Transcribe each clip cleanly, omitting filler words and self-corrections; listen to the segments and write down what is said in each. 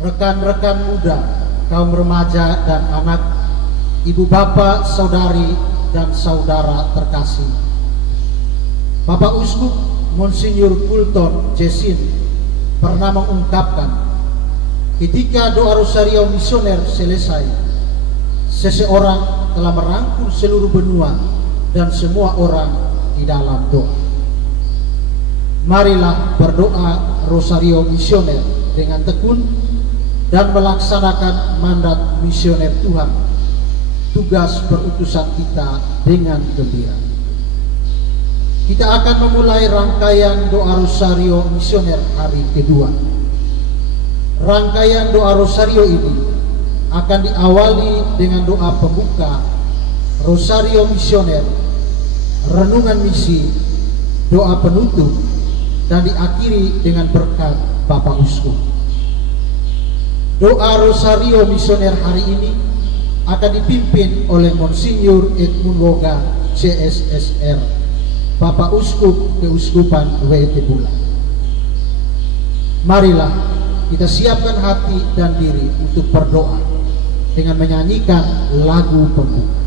rekan-rekan muda, kaum remaja dan anak, ibu bapak, saudari dan saudara terkasih. Bapak Uskup Monsinyur Fulton Jesin pernah mengungkapkan, ketika doa rosario misioner selesai, seseorang telah merangkul seluruh benua dan semua orang di dalam doa. Marilah berdoa rosario misioner dengan tekun dan melaksanakan mandat misioner Tuhan, tugas perutusan kita dengan gembira. Kita akan memulai rangkaian doa rosario misioner hari kedua. Rangkaian doa rosario ini akan diawali dengan doa pembuka, rosario misioner, renungan misi, doa penutup, dan diakhiri dengan berkat Bapak Uskup. Doa rosario misioner hari ini akan dipimpin oleh Monsinyur Edmund Woga, CSSR, Bapak Uskup Keuskupan WT Bulan. Marilah kita siapkan hati dan diri untuk berdoa dengan menyanyikan lagu pembuka.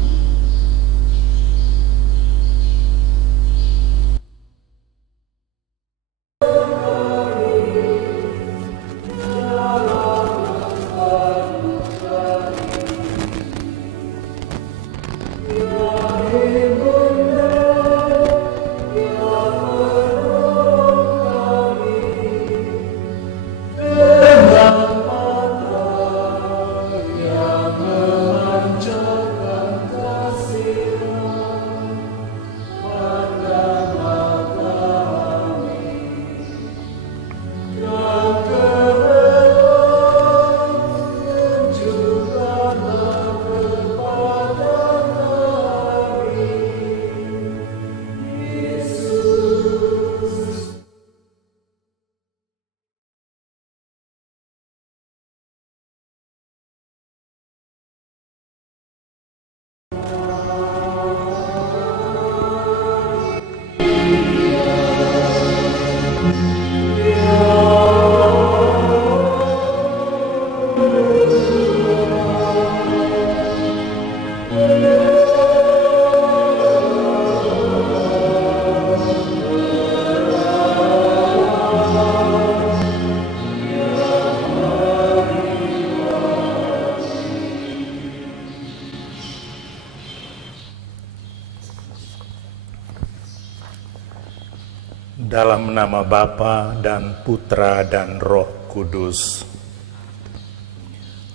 Dalam nama Bapa dan Putra dan Roh Kudus.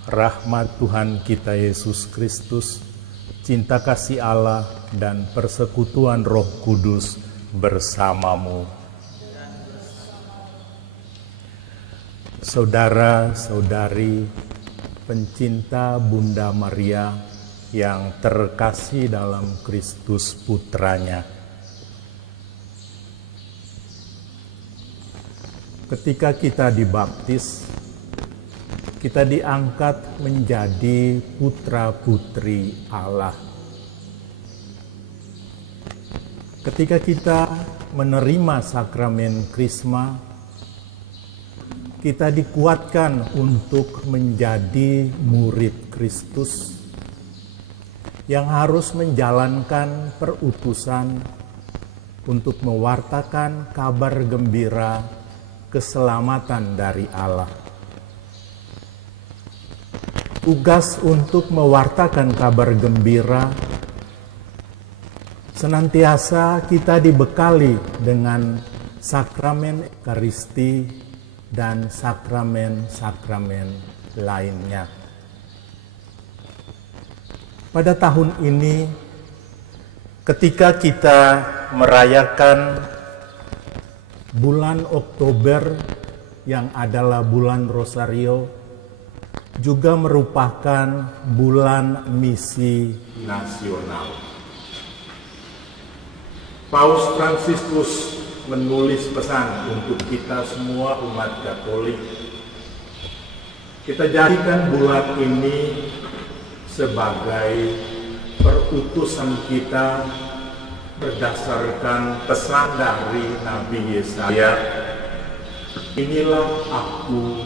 Rahmat Tuhan kita Yesus Kristus, cinta kasih Allah dan persekutuan Roh Kudus bersamamu. Saudara-saudari pencinta Bunda Maria yang terkasih dalam Kristus Putranya. Ketika kita dibaptis, kita diangkat menjadi putra-putri Allah. Ketika kita menerima sakramen Krisma, kita dikuatkan untuk menjadi murid Kristus yang harus menjalankan perutusan untuk mewartakan kabar gembira keselamatan dari Allah. Tugas untuk mewartakan kabar gembira senantiasa kita dibekali dengan sakramen Ekaristi dan sakramen-sakramen lainnya. Pada tahun ini, ketika kita merayakan bulan Oktober yang adalah bulan Rosario, juga merupakan bulan misi nasional. Paus Fransiskus menulis pesan untuk kita semua umat Katolik. Kita jadikan bulan ini sebagai perutusan kita berdasarkan pesan dari Nabi Yesaya, inilah aku,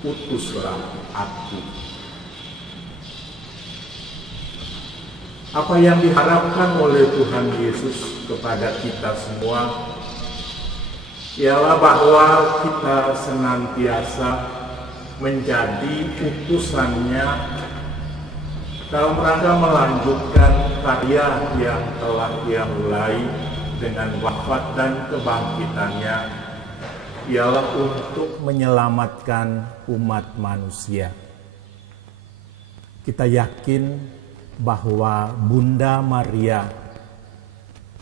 utuslah aku. Apa yang diharapkan oleh Tuhan Yesus kepada kita semua ialah bahwa kita senantiasa menjadi utusannya dalam rangka melanjutkan karya yang telah Dia mulai dengan wafat dan kebangkitannya, ialah untuk menyelamatkan umat manusia. Kita yakin bahwa Bunda Maria,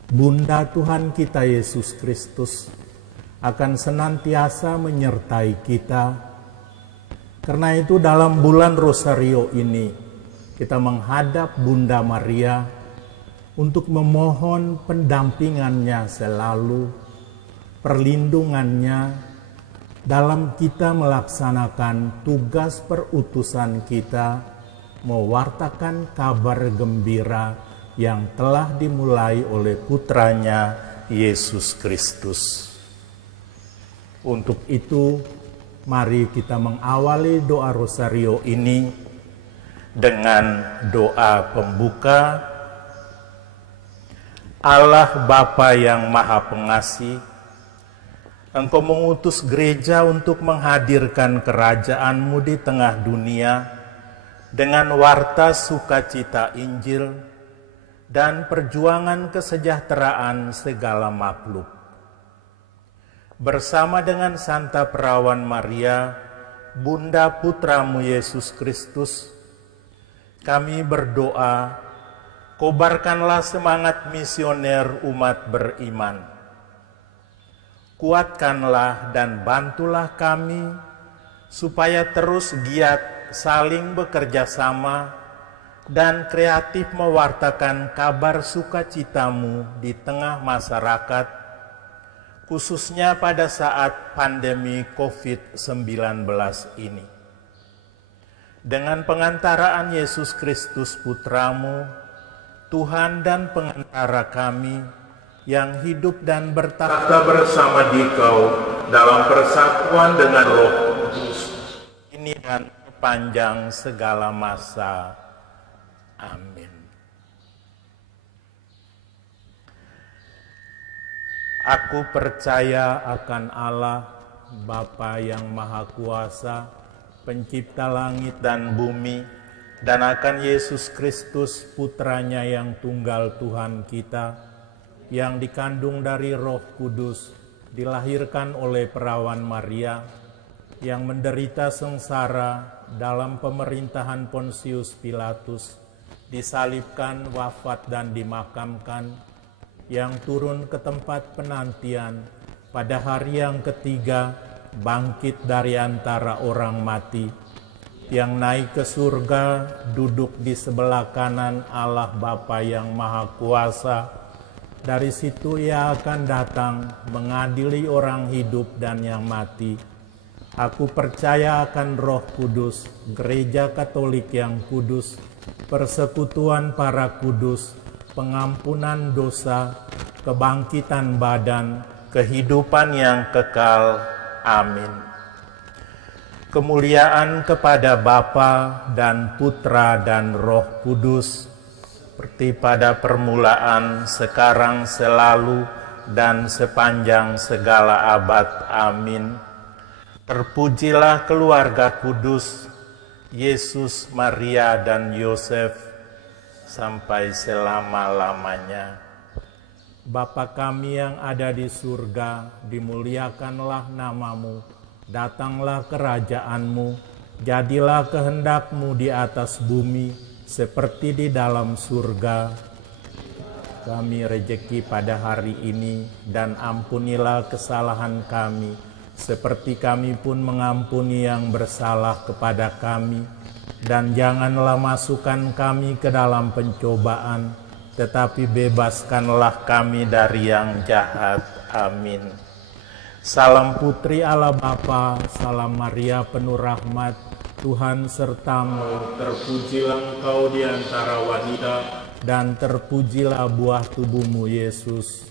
Bunda Tuhan kita Yesus Kristus, akan senantiasa menyertai kita. Karena itu dalam bulan Rosario ini, kita menghadap Bunda Maria untuk memohon pendampingannya selalu, perlindungannya dalam kita melaksanakan tugas perutusan kita, mewartakan kabar gembira yang telah dimulai oleh putranya Yesus Kristus. Untuk itu, mari kita mengawali doa Rosario ini dengan doa pembuka. Allah Bapa yang Maha Pengasih, Engkau mengutus gereja untuk menghadirkan kerajaan-Mu di tengah dunia dengan warta sukacita Injil dan perjuangan kesejahteraan segala makhluk. Bersama dengan Santa Perawan Maria, Bunda Putramu Yesus Kristus, kami berdoa, kobarkanlah semangat misioner umat beriman. Kuatkanlah dan bantulah kami, supaya terus giat saling bekerja sama dan kreatif mewartakan kabar sukacitamu di tengah masyarakat, khususnya pada saat pandemi COVID-19 ini. Dengan pengantaraan Yesus Kristus Putramu, Tuhan dan pengantara kami, yang hidup dan bertakhta bersama Dikau dalam persatuan dengan Roh Kudus, ini dan sepanjang segala masa. Amin. Aku percaya akan Allah, Bapa yang Maha Kuasa, Pencipta langit dan bumi, dan akan Yesus Kristus, Putranya yang tunggal Tuhan kita, yang dikandung dari Roh Kudus, dilahirkan oleh Perawan Maria, yang menderita sengsara dalam pemerintahan Pontius Pilatus, disalibkan, wafat dan dimakamkan, yang turun ke tempat penantian, pada hari yang ketiga bangkit dari antara orang mati, yang naik ke surga, duduk di sebelah kanan Allah Bapa yang Maha Kuasa. Dari situ Ia akan datang mengadili orang hidup dan yang mati. Aku percaya akan Roh Kudus, Gereja Katolik yang kudus, persekutuan para kudus, pengampunan dosa, kebangkitan badan, kehidupan yang kekal. Amin. Kemuliaan kepada Bapa dan Putra dan Roh Kudus, seperti pada permulaan, sekarang, selalu, dan sepanjang segala abad. Amin. Terpujilah keluarga kudus, Yesus, Maria, dan Yosef, sampai selama-lamanya. Bapa kami yang ada di surga, dimuliakanlah namamu, datanglah kerajaan-Mu, jadilah kehendak-Mu di atas bumi, seperti di dalam surga. Kami rejeki pada hari ini, dan ampunilah kesalahan kami, seperti kami pun mengampuni yang bersalah kepada kami. Dan janganlah masukkan kami ke dalam pencobaan, tetapi bebaskanlah kami dari yang jahat. Amin. Salam Putri Allah Bapa, salam Maria penuh rahmat, Tuhan sertamu. Terpujilah engkau di antara wanita, dan terpujilah buah tubuhmu Yesus.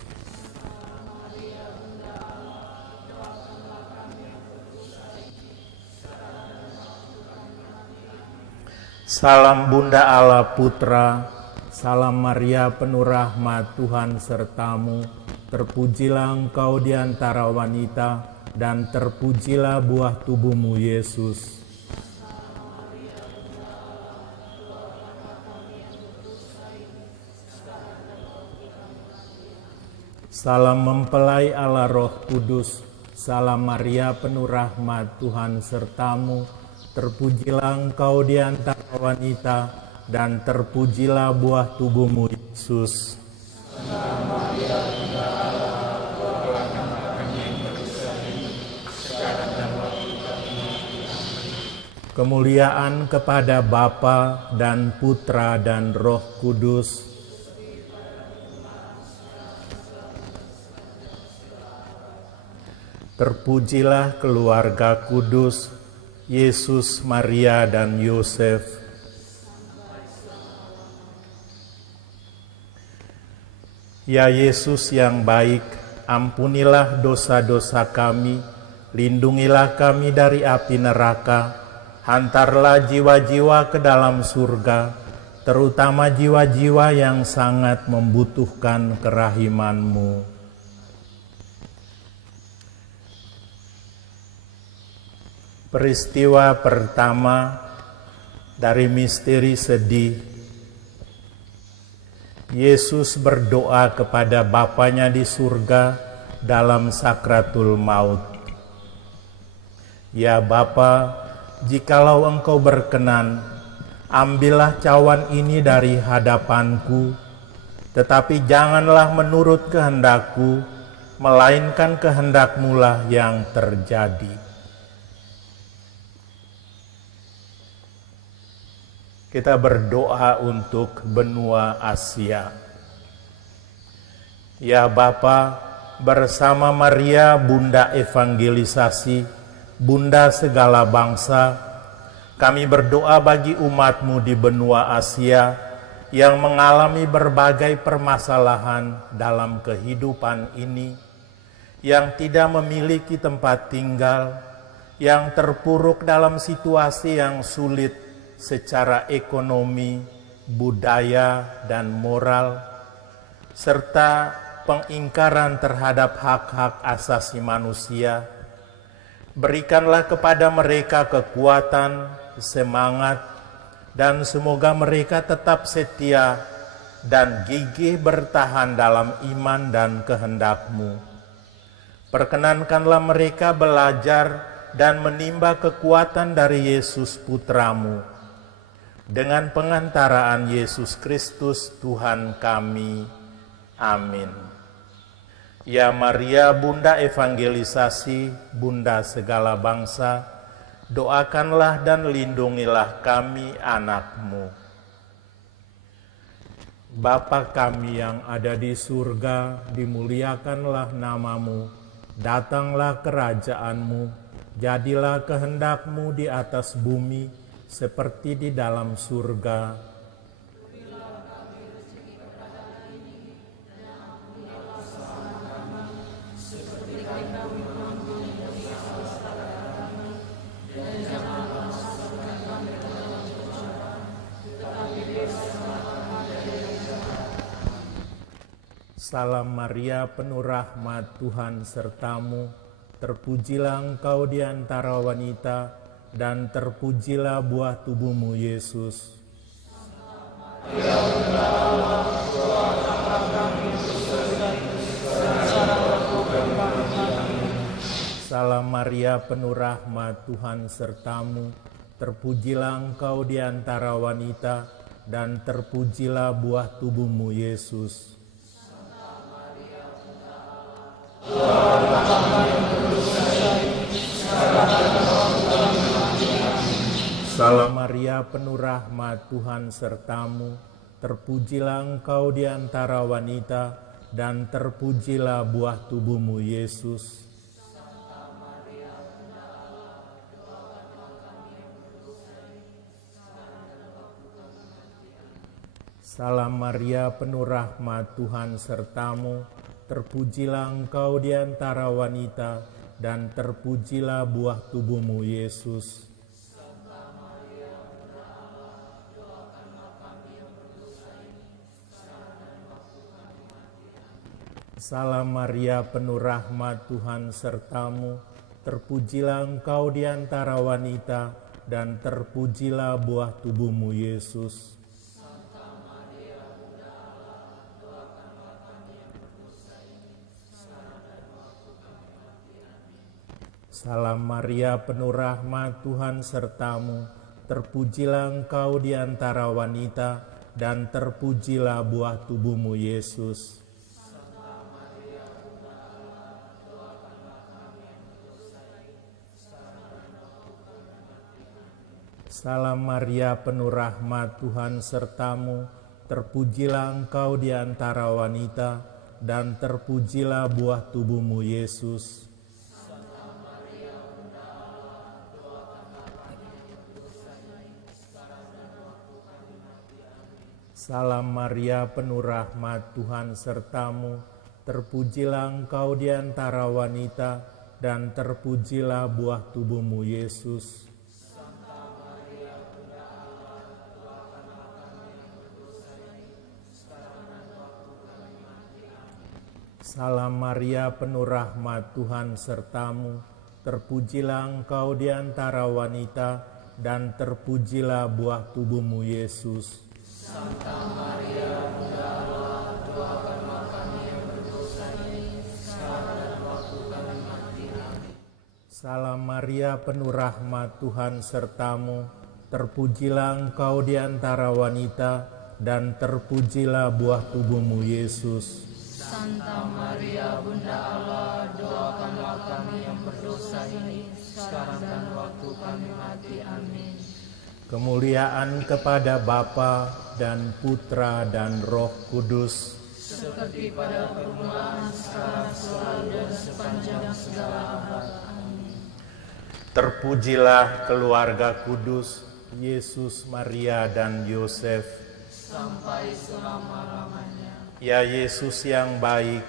Salam Bunda Allah Putra, salam Maria penuh rahmat Tuhan sertamu, terpujilah engkau di antara wanita, dan terpujilah buah tubuhmu Yesus. Salam mempelai Allah Roh Kudus, salam Maria penuh rahmat Tuhan sertamu, terpujilah engkau di antara wanita, dan terpujilah buah tubuhmu Yesus. Kemuliaan kepada Bapa dan Putra dan Roh Kudus. Terpujilah keluarga kudus, Yesus, Maria, dan Yosef. Ya Yesus yang baik, ampunilah dosa-dosa kami, lindungilah kami dari api neraka, hantarlah jiwa-jiwa ke dalam surga, terutama jiwa-jiwa yang sangat membutuhkan kerahiman-Mu. Peristiwa pertama dari misteri sedih. Yesus berdoa kepada Bapanya di surga dalam sakratul maut. Ya Bapa, jikalau Engkau berkenan, ambillah cawan ini dari hadapanku, tetapi janganlah menurut kehendakku, melainkan kehendak-Mu lah yang terjadi. Kita berdoa untuk benua Asia. Ya Bapa, bersama Maria Bunda Evangelisasi, Bunda segala bangsa, kami berdoa bagi umat-Mu di benua Asia yang mengalami berbagai permasalahan dalam kehidupan ini, yang tidak memiliki tempat tinggal, yang terpuruk dalam situasi yang sulit secara ekonomi, budaya, dan moral, serta pengingkaran terhadap hak-hak asasi manusia. Berikanlah kepada mereka kekuatan, semangat, dan semoga mereka tetap setia dan gigih bertahan dalam iman dan kehendak-Mu. Perkenankanlah mereka belajar dan menimba kekuatan dari Yesus Putra-Mu, dengan pengantaraan Yesus Kristus Tuhan kami. Amin. Ya Maria Bunda Evangelisasi, Bunda segala bangsa, doakanlah dan lindungilah kami anak-Mu. Bapa kami yang ada di surga, dimuliakanlah nama-Mu, datanglah kerajaan-Mu, jadilah kehendak-Mu di atas bumi, seperti di dalam surga. Salam Maria penuh rahmat Tuhan sertamu, terpujilah engkau di antara wanita, dan terpujilah buah tubuhmu Yesus. Salam Maria penuh rahmat Tuhan sertamu, terpujilah engkau di antara wanita, dan terpujilah buah tubuhmu Yesus. Salam Maria penuh rahmat Tuhan sertamu, terpujilah engkau di antara wanita, dan terpujilah buah tubuhmu Yesus. Salam Maria penuh rahmat Tuhan sertamu, terpujilah engkau di antara wanita, dan terpujilah buah tubuhmu Yesus. Salam Maria, penuh rahmat, Tuhan sertamu. Terpujilah engkau di antara wanita, dan terpujilah buah tubuhmu, Yesus. Salam Maria, penuh rahmat, Tuhan sertamu. Terpujilah engkau di antara wanita, dan terpujilah buah tubuhmu, Yesus. Salam Maria, penuh rahmat, Tuhan sertamu. Terpujilah engkau di antara wanita, dan terpujilah buah tubuhmu, Yesus. Salam Maria, penuh rahmat, Tuhan sertamu. Terpujilah engkau di antara wanita, dan terpujilah buah tubuhmu, Yesus. Salam Maria, penuh rahmat, Tuhan sertamu. Terpujilah engkau di antara wanita, dan terpujilah buah tubuhmu, Yesus. Santa Maria, Bunda Allah, doakanlah kami yang berdosa ini, sekarang dan waktu kami mati. Amin. Salam Maria, penuh rahmat, Tuhan sertamu. Terpujilah engkau di antara wanita, dan terpujilah buah tubuhmu, Yesus. Santa Maria, Bunda Allah, doakanlah kami yang berdosa ini, sekarang dan waktu kami mati. Amin. Kemuliaan kepada Bapa dan Putra dan Roh Kudus, seperti pada permulaan, sekarang, selalu, dan sepanjang segala abad. Amin. terpujilah keluarga kudus, Yesus, Maria, dan Yosef, sampai selama-lamanya. Ya Yesus yang baik,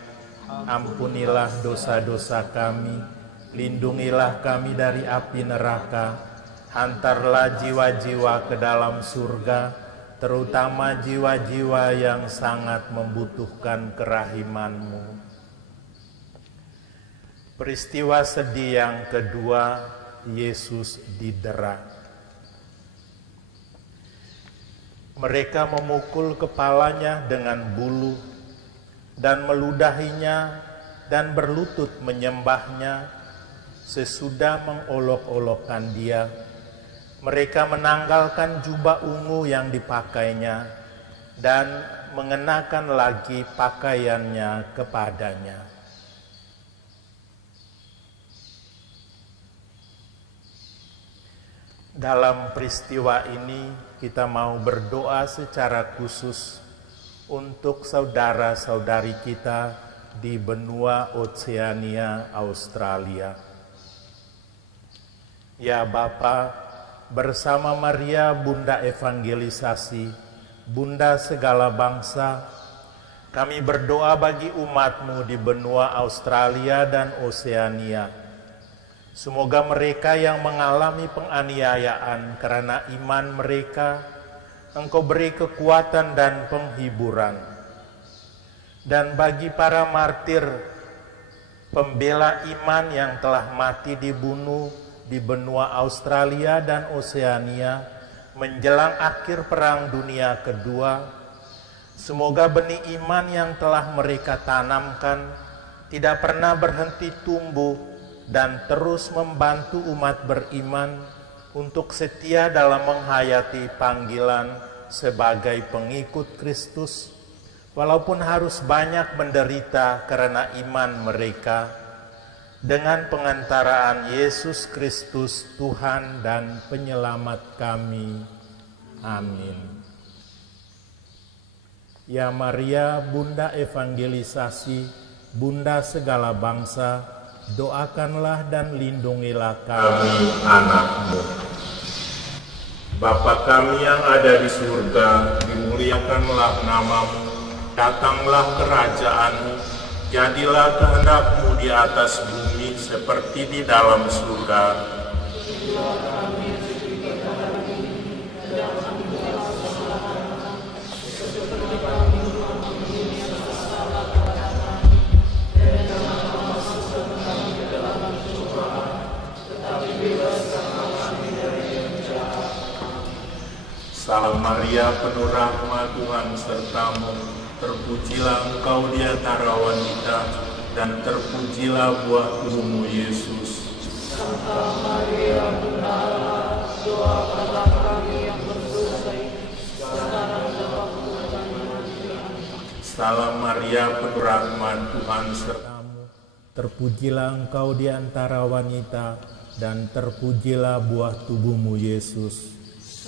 ampunilah dosa-dosa kami, lindungilah kami dari api neraka, hantarlah jiwa-jiwa ke dalam surga, terutama jiwa-jiwa yang sangat membutuhkan kerahiman-Mu. Peristiwa sedih yang kedua, Yesus didera. Mereka memukul kepalanya dengan bulu dan meludahinya dan berlutut menyembahnya. Sesudah mengolok-olokkan dia, mereka menanggalkan jubah ungu yang dipakainya dan mengenakan lagi pakaiannya kepadanya. Dalam peristiwa ini kita mau berdoa secara khusus untuk saudara-saudari kita di benua Oceania, Australia. Ya Bapa, bersama Maria Bunda Evangelisasi, Bunda segala bangsa, kami berdoa bagi umat-Mu di benua Australia dan Oceania. Semoga mereka yang mengalami penganiayaan karena iman mereka, Engkau beri kekuatan dan penghiburan. Dan bagi para martir, pembela iman yang telah mati dibunuh di benua Australia dan Oceania menjelang akhir Perang Dunia Kedua, semoga benih iman yang telah mereka tanamkan tidak pernah berhenti tumbuh dan terus membantu umat beriman untuk setia dalam menghayati panggilan sebagai pengikut Kristus, walaupun harus banyak menderita karena iman mereka, dengan pengantaraan Yesus Kristus Tuhan dan Penyelamat kami. Amin. Ya Maria, Bunda Evangelisasi, Bunda segala bangsa, doakanlah dan lindungilah kami, anak-Mu. Bapa kami yang ada di surga, dimuliakanlah nama-Mu, datanglah kerajaan-Mu, jadilah kehendak-Mu di atas bumi seperti di dalam surga. Maria, penuh rahmat, Tuhan sertamu. Terpujilah engkau di antara wanita, dan terpujilah buah tubuhmu, Yesus. Santa Maria, Bunda Allah, doakanlah kami yang berdosa ini, sekarang dan waktu kami mati. Amin. Salam Maria, penuh rahmat, Tuhan sertamu. Terpujilah engkau di antara wanita, dan terpujilah buah tubuhmu, Yesus.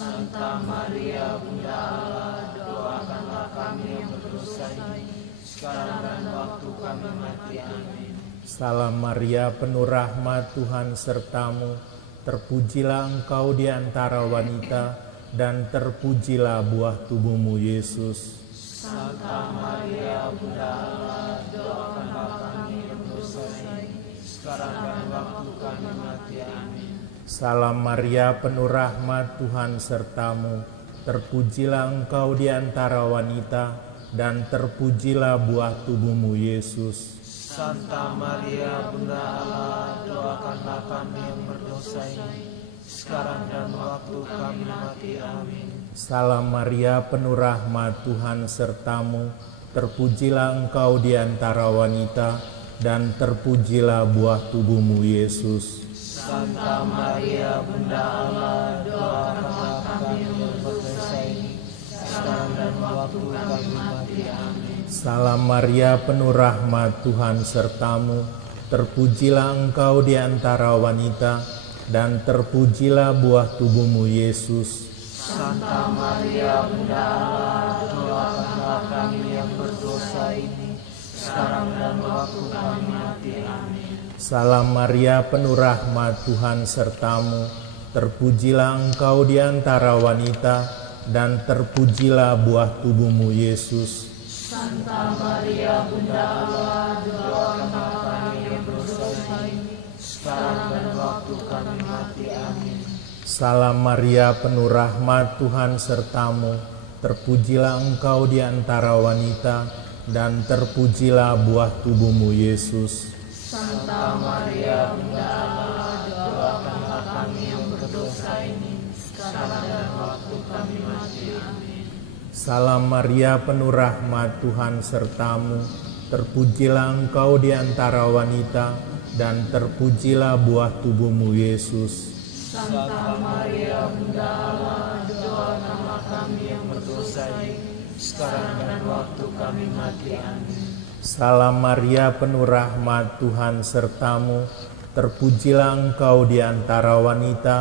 Santa Maria, Bunda Allah, doakanlah kami yang berdosa ini, sekarang dan waktu kami mati. Amin. Salam Maria, penuh rahmat, Tuhan sertamu. Terpujilah engkau di antara wanita, dan terpujilah buah tubuhmu, Yesus. Santa Maria, Bunda Allah, doakanlah kami yang berdosa ini, sekarang dan waktu kami mati. Amin. Salam Maria, penuh rahmat, Tuhan sertamu. Terpujilah engkau di antara wanita, dan terpujilah buah tubuhmu, Yesus. Santa Maria, Bunda Allah, doakanlah kami yang berdosa ini, sekarang dan waktu kami mati. Amin. Salam Maria, penuh rahmat, Tuhan sertamu. Terpujilah engkau di antara wanita, dan terpujilah buah tubuhmu, Yesus. Santa Maria, Bunda Allah, doakanlah kami yang berdosa ini, sekarang dan waktu kami mati. Amin. Salam Maria, penuh rahmat, Tuhan sertamu. Terpujilah engkau di antara wanita, dan terpujilah buah tubuhmu, Yesus. Santa Maria, Bunda Allah, doakanlah kami yang berdosa ini, sekarang dan waktu kami mati. Amin. Salam Maria, penuh rahmat, Tuhan sertamu. Terpujilah engkau di antara wanita, dan terpujilah buah tubuhmu, Yesus. Santa Maria, Bunda Allah, doakanlah kami yang berdosa ini, sekarang dan waktu kami mati. Amin. Salam Maria, penuh rahmat, Tuhan sertamu. Terpujilah engkau di antara wanita, dan terpujilah buah tubuhmu, Yesus. Santa Maria, Bunda Allah, doakanlah kami yang berdosa ini, sekarang dan waktu kami mati. Amin. Salam Maria, penuh rahmat, Tuhan sertamu. Terpujilah engkau di antara wanita, dan terpujilah buah tubuhmu, Yesus. Santa Maria, Bunda Allah, doakanlah kami yang berdosa ini, sekarang dan waktu kami mati. Amin. Salam Maria, penuh rahmat, Tuhan sertamu. Terpujilah engkau di antara wanita,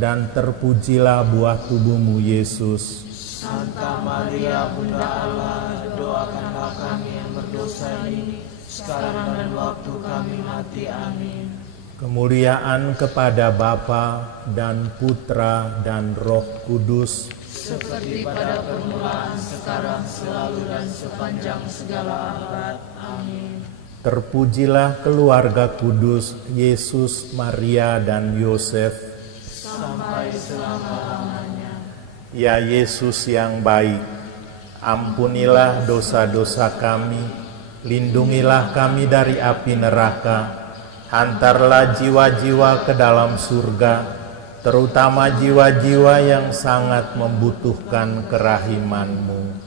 dan terpujilah buah tubuhmu, Yesus. Santa Maria, Bunda Allah, doakanlah kami yang berdosa ini, sekarang dan waktu kami mati. Amin. Kemuliaan kepada Bapa dan Putra dan Roh Kudus, seperti pada permulaan, sekarang, selalu, dan sepanjang segala abad. Amin. Terpujilah keluarga kudus Yesus, Maria, dan Yosef, sampai selama-lamanya. Ya Yesus yang baik, ampunilah dosa-dosa kami, lindungilah kami dari api neraka, hantarlah jiwa-jiwa ke dalam surga, terutama jiwa-jiwa yang sangat membutuhkan kerahiman-Mu.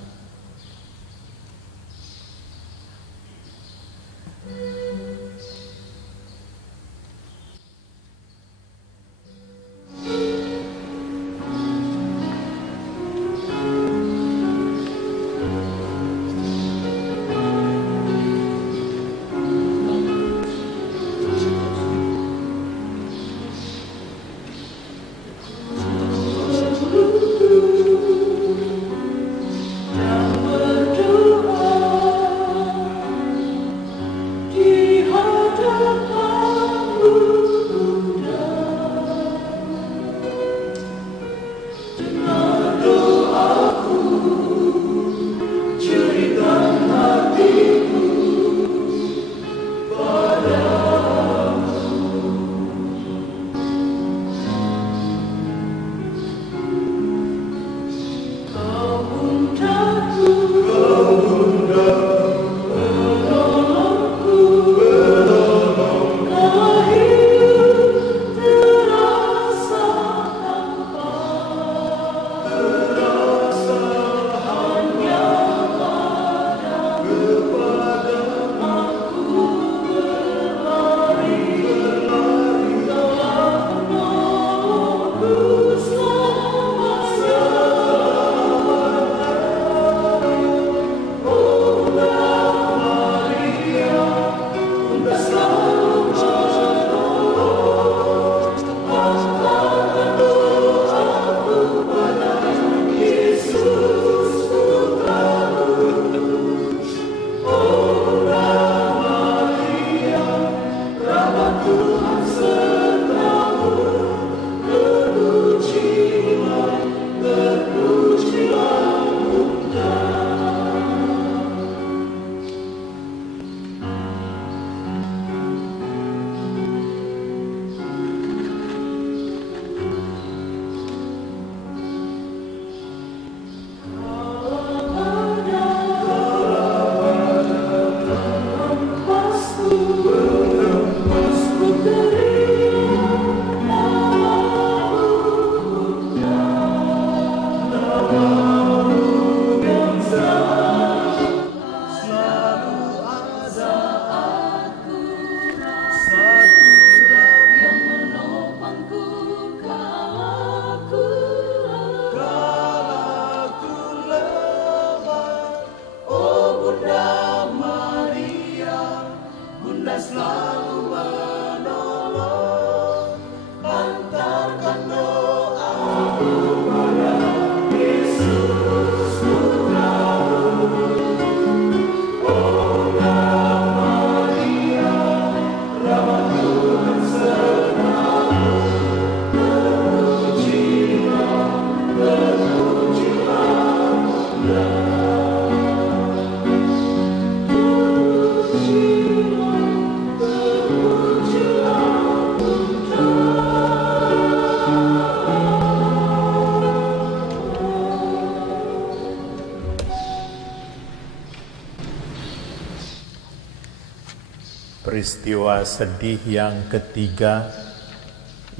Peristiwa sedih yang ketiga,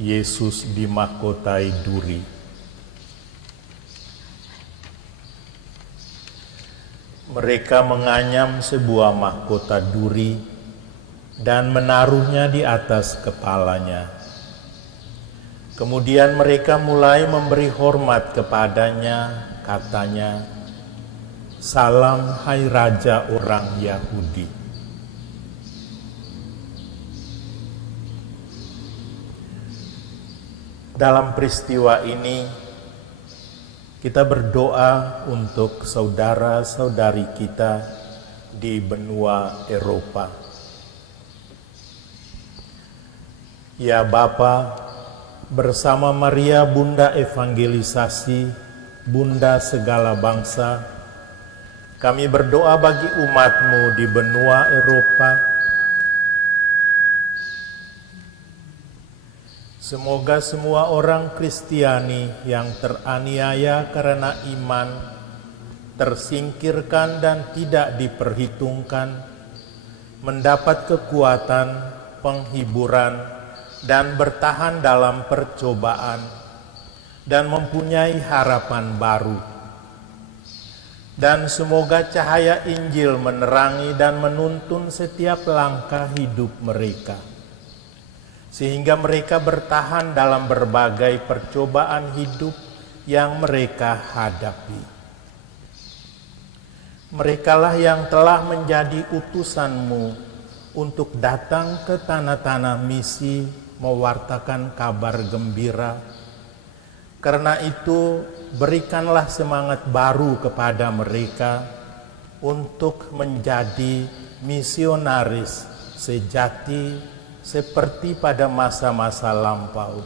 Yesus dimahkotai duri. Mereka menganyam sebuah mahkota duri dan menaruhnya di atas kepalanya. Kemudian mereka mulai memberi hormat kepadanya, katanya, "Salam hai Raja orang Yahudi." Dalam peristiwa ini, kita berdoa untuk saudara-saudari kita di benua Eropa. Ya Bapa, bersama Maria Bunda Evangelisasi, Bunda segala bangsa, kami berdoa bagi umat-Mu di benua Eropa. Semoga semua orang Kristiani yang teraniaya karena iman, tersingkirkan dan tidak diperhitungkan, mendapat kekuatan, penghiburan, dan bertahan dalam percobaan, dan mempunyai harapan baru. Dan semoga cahaya Injil menerangi dan menuntun setiap langkah hidup mereka, sehingga mereka bertahan dalam berbagai percobaan hidup yang mereka hadapi. Merekalah yang telah menjadi utusan-Mu untuk datang ke tanah-tanah misi mewartakan kabar gembira. Karena itu, berikanlah semangat baru kepada mereka untuk menjadi misionaris sejati seperti pada masa-masa lampau.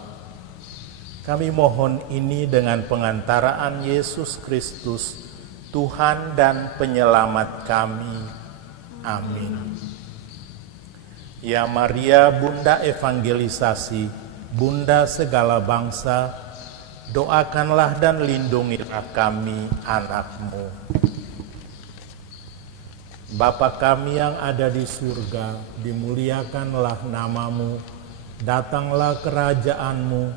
Kami mohon ini dengan pengantaraan Yesus Kristus, Tuhan dan Penyelamat kami. Amin. Ya Maria, Bunda Evangelisasi, Bunda segala bangsa, doakanlah dan lindungilah kami, anak-Mu. Bapa kami yang ada di surga, dimuliakanlah nama-Mu, datanglah kerajaan-Mu,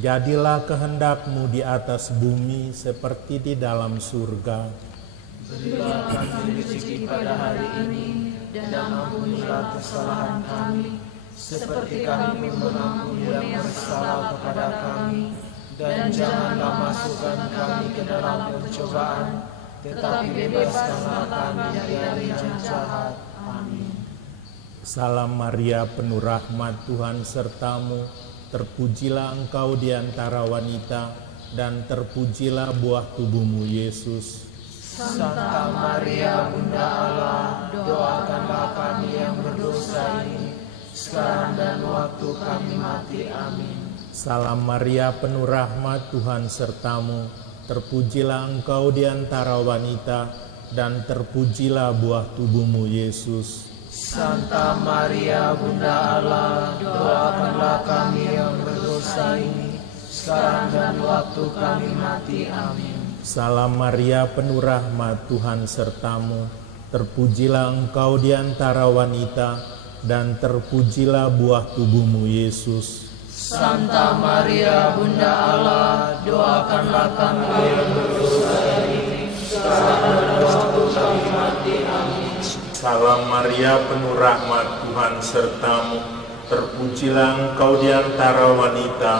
jadilah kehendak-Mu di atas bumi seperti di dalam surga. Berilah kami rezeki pada hari ini, dan ampunilah kesalahan kami, seperti kami mengampuni yang bersalah kepada kami, dan janganlah masukkan kami ke dalam pencobaan, tetapi bebaskanlah kami dari yang jahat. Amin. Salam Maria, penuh rahmat, Tuhan sertamu, terpujilah engkau di antara wanita, dan terpujilah buah tubuhmu, Yesus. Santa Maria, Bunda Allah, doakanlah kami yang berdosa ini, sekarang dan waktu kami mati. Amin. Salam Maria, penuh rahmat, Tuhan sertamu, terpujilah engkau di antara wanita, dan terpujilah buah tubuhmu, Yesus. Santa Maria, Bunda Allah, doakanlah kami yang berdosa ini, sekarang dan waktu kami mati. Amin. Salam Maria, penuh rahmat, Tuhan sertamu, terpujilah engkau di antara wanita, dan terpujilah buah tubuhmu, Yesus. Santa Maria, Bunda Allah, doakanlah kami yang berdosa ini, sekarang dan waktu kami mati. Amin. Salam Maria, penuh rahmat, Tuhan sertamu, terpujilah engkau di antara wanita,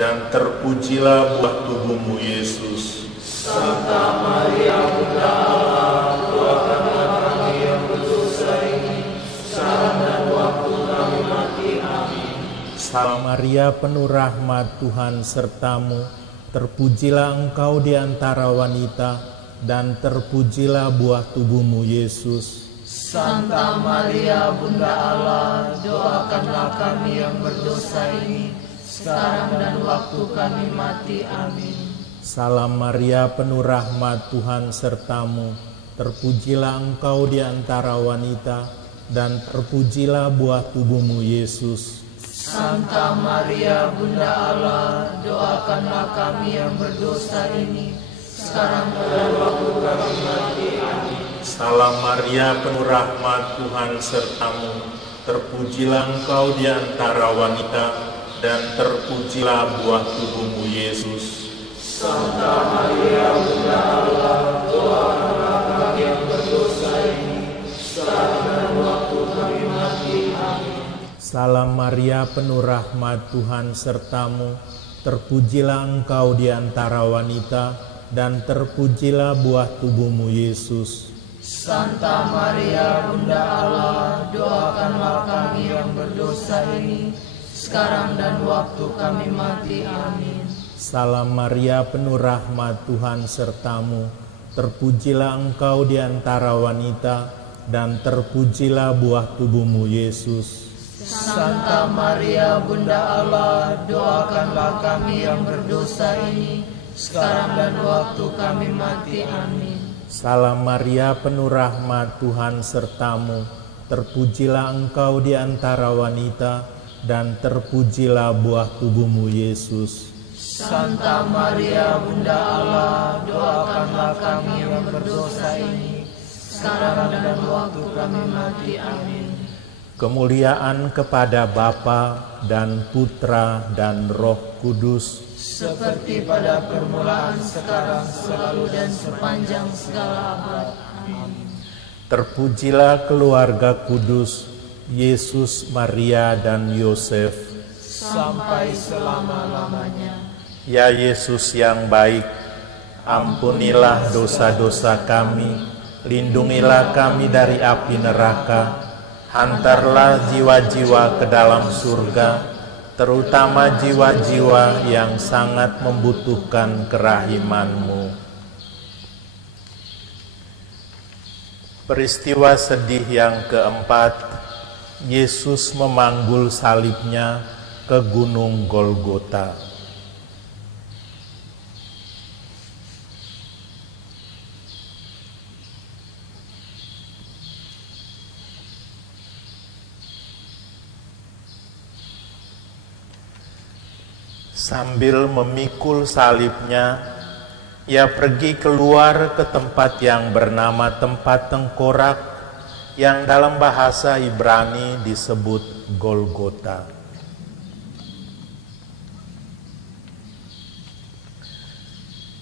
dan terpujilah buah tubuhmu, Yesus. Santa Maria, Bunda Allah, doakanlah kami yang berdosa ini, sekarang dan waktu kami mati. Amin. Salam Maria, penuh rahmat, Tuhan sertamu, terpujilah engkau di antara wanita, dan terpujilah buah tubuhmu, Yesus. Santa Maria, Bunda Allah, doakanlah kami yang berdosa ini, sekarang dan waktu kami mati. Amin. Salam Maria, penuh rahmat, Tuhan sertamu, terpujilah engkau di antara wanita, dan terpujilah buah tubuhmu, Yesus. Santa Maria, Bunda Allah, doakanlah kami yang berdosa ini, sekarang dan waktu kami mati. Amin. Salam Maria, penuh rahmat, Tuhan sertamu, terpujilah Engkau di antara wanita, dan terpujilah buah tubuhmu, Yesus. Santa Maria, Bunda Allah, doakanlah kami yang berdosa ini, sekarang dan waktu kami mati. Amin. Salam Maria, penuh rahmat, Tuhan sertamu, terpujilah Engkau di antara wanita, dan terpujilah buah tubuhmu, Yesus. Santa Maria, Bunda Allah, doakanlah kami yang berdosa ini, sekarang dan waktu kami mati. Amin. Salam Maria, penuh rahmat, Tuhan sertamu, terpujilah Engkau di antara wanita, dan terpujilah buah tubuhmu, Yesus. Santa Maria, Bunda Allah, doakanlah kami yang berdosa ini, sekarang dan waktu kami mati. Amin. Salam Maria, penuh rahmat, Tuhan sertamu, terpujilah Engkau di antara wanita, dan terpujilah buah tubuhmu, Yesus. Santa Maria, Bunda Allah, doakanlah kami yang berdosa ini, sekarang dan waktu kami mati. Amin. Kemuliaan kepada Bapa dan Putra dan Roh Kudus, seperti pada permulaan, sekarang, selalu, dan sepanjang segala abad. Amin. terpujilah keluarga kudus, Yesus, Maria, dan Yosef, sampai selama-lamanya. Ya Yesus yang baik, ampunilah dosa-dosa kami, lindungilah kami dari api neraka, hantarlah jiwa-jiwa ke dalam surga, terutama jiwa-jiwa yang sangat membutuhkan kerahiman-Mu. Peristiwa sedih yang keempat, Yesus memanggul salibnya ke Gunung Golgota. Sambil memikul salibnya, ia pergi keluar ke tempat yang bernama tempat tengkorak, yang dalam bahasa Ibrani disebut Golgota.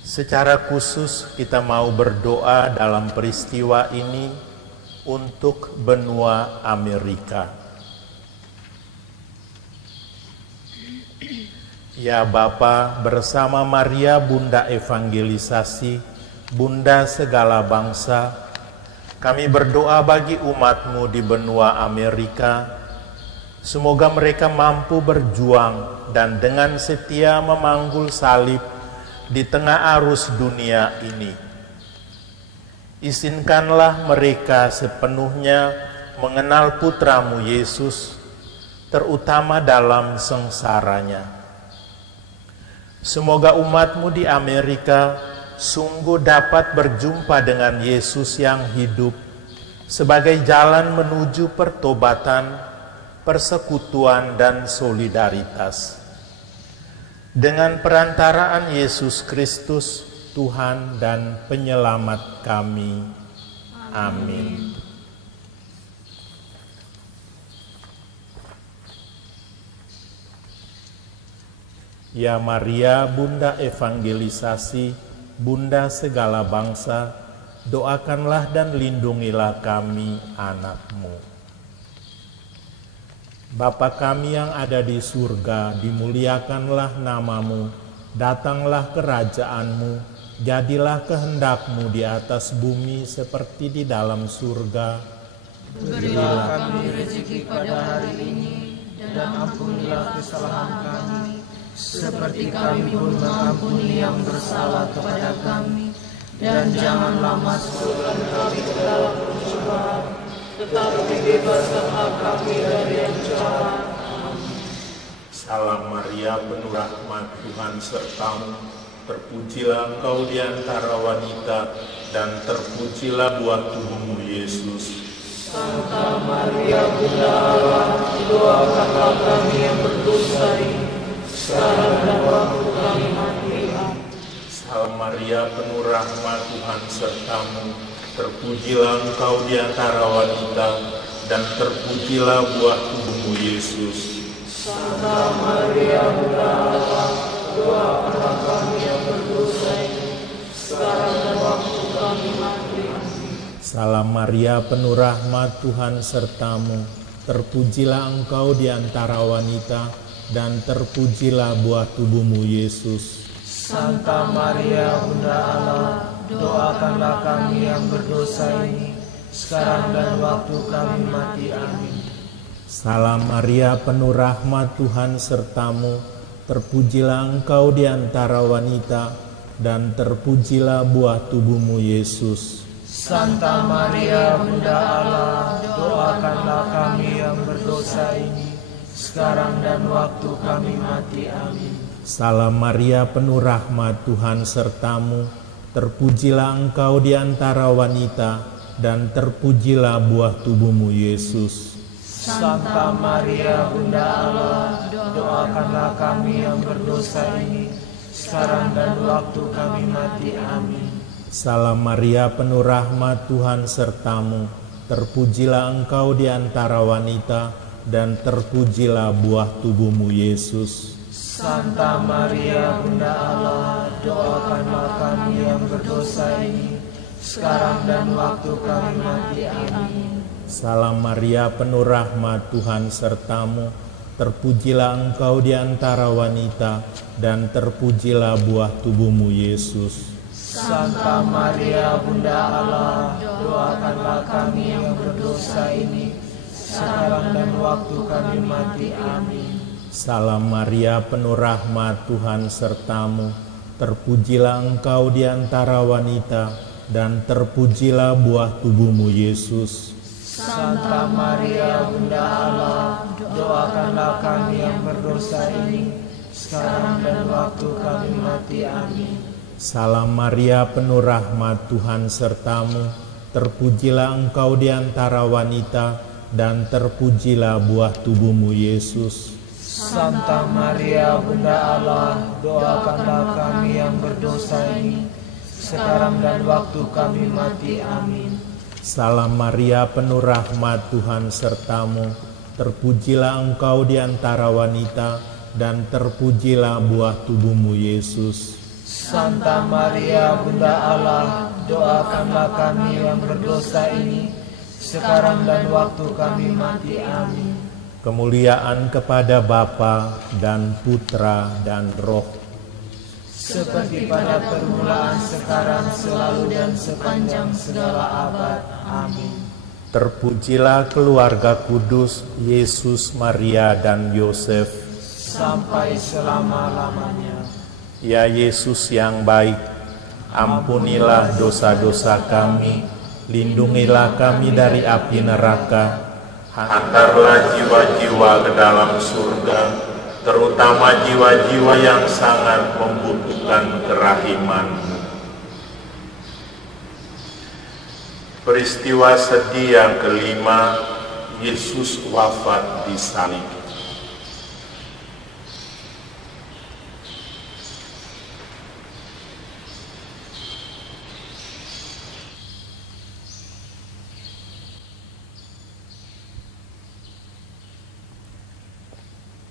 Secara khusus kita mau berdoa dalam peristiwa ini untuk benua Amerika. Ya Bapa, bersama Maria Bunda Evangelisasi, Bunda segala bangsa, kami berdoa bagi umat-Mu di benua Amerika. Semoga mereka mampu berjuang dan dengan setia memanggul salib di tengah arus dunia ini. Izinkanlah mereka sepenuhnya mengenal Putra-Mu Yesus, terutama dalam sengsaranya. Semoga umat-Mu di Amerika sungguh dapat berjumpa dengan Yesus yang hidup sebagai jalan menuju pertobatan, persekutuan, dan solidaritas. Dengan perantaraan Yesus Kristus, Tuhan dan Penyelamat kami. Amin. Ya Maria, Bunda Evangelisasi, Bunda segala bangsa, doakanlah dan lindungilah kami, anak-Mu. Bapa kami yang ada di surga, dimuliakanlah nama-Mu, datanglah kerajaan-Mu, jadilah kehendak-Mu di atas bumi seperti di dalam surga. Berilah kami rezeki pada hari ini, dan ampunilah kesalahan kami, seperti kami pun mengampuni yang bersalah kepada kami, dan janganlah masukkan kami ke dalam pencobaan, tetapi bebaskanlah kami dari yang jahat. Salam Maria, penuh rahmat, Tuhan sertamu, terpujilah Engkau di antara wanita, dan terpujilah buah tubuhmu Yesus. Santa Maria, Bunda Allah, doakanlah kami yang berdosa ini, sekarang dan waktu kami mati. Salve Maria, penuh rahmat, Tuhan sertamu. Terpujilah engkau di antara wanita, dan terpujilah buah tubuhmu, Yesus. Santa Maria, Bunda Allah, doakanlah kami yang berdosa ini, sekarang dan waktu kami mati. Salam Maria, penuh rahmat, Tuhan sertamu. Terpujilah engkau di antara wanita, dan terpujilah buah tubuhmu, Yesus. Santa Maria, Bunda Allah, doakanlah kami yang berdosa ini, sekarang dan waktu kami mati. Amin. Salam Maria, penuh rahmat, Tuhan sertamu. Terpujilah engkau di antara wanita, dan terpujilah buah tubuhmu, Yesus. Santa Maria, Bunda Allah, doakanlah kami yang berdosa ini, sekarang dan waktu kami mati. Amin. Salam Maria, penuh rahmat, Tuhan sertamu. Terpujilah engkau di antara wanita, dan terpujilah buah tubuhmu, Yesus. Santa Maria, Bunda Allah, doakanlah kami yang berdosa ini, sekarang dan waktu kami mati. Amin. Salam Maria, penuh rahmat, Tuhan sertamu. Terpujilah engkau di antara wanita, dan terpujilah buah tubuhmu, Yesus. Santa Maria, Bunda Allah, doakanlah kami yang berdosa ini, sekarang dan waktu kami mati. Amin. Salam Maria, penuh rahmat, Tuhan sertamu. Terpujilah engkau di antara wanita, dan terpujilah buah tubuhmu, Yesus. Santa Maria, Bunda Allah, doakanlah kami yang berdosa ini, sekarang dan waktu kami mati. Amin. Salam Maria, penuh rahmat, Tuhan sertamu. Terpujilah engkau di antara wanita, dan terpujilah buah tubuhmu, Yesus. Santa Maria, Bunda Allah, doakanlah kami yang berdosa ini, sekarang dan waktu kami mati. Amin. Salam Maria, penuh rahmat, Tuhan sertamu. Terpujilah engkau di antara wanita, dan terpujilah buah tubuhmu, Yesus. Santa Maria, Bunda Allah, doakanlah kami yang berdosa ini, sekarang dan waktu kami mati. Amin. Salam Maria, penuh rahmat, Tuhan sertamu. Terpujilah engkau di antara wanita, dan terpujilah buah tubuhmu, Yesus. Santa Maria, Bunda Allah, doakanlah kami yang berdosa ini, sekarang dan waktu kami mati. Amin. Kemuliaan kepada Bapa dan Putra dan Roh, seperti pada permulaan, sekarang, selalu, dan sepanjang segala abad. Amin. terpujilah keluarga kudus Yesus, Maria, dan Yosef, sampai selama-lamanya. Ya Yesus yang baik, ampunilah dosa-dosa kami, lindungilah kami dari api neraka, hantarlah jiwa-jiwa ke dalam surga, terutama jiwa-jiwa yang sangat membutuhkan kerahiman-Mu. Peristiwa sedih yang kelima, Yesus wafat di salib.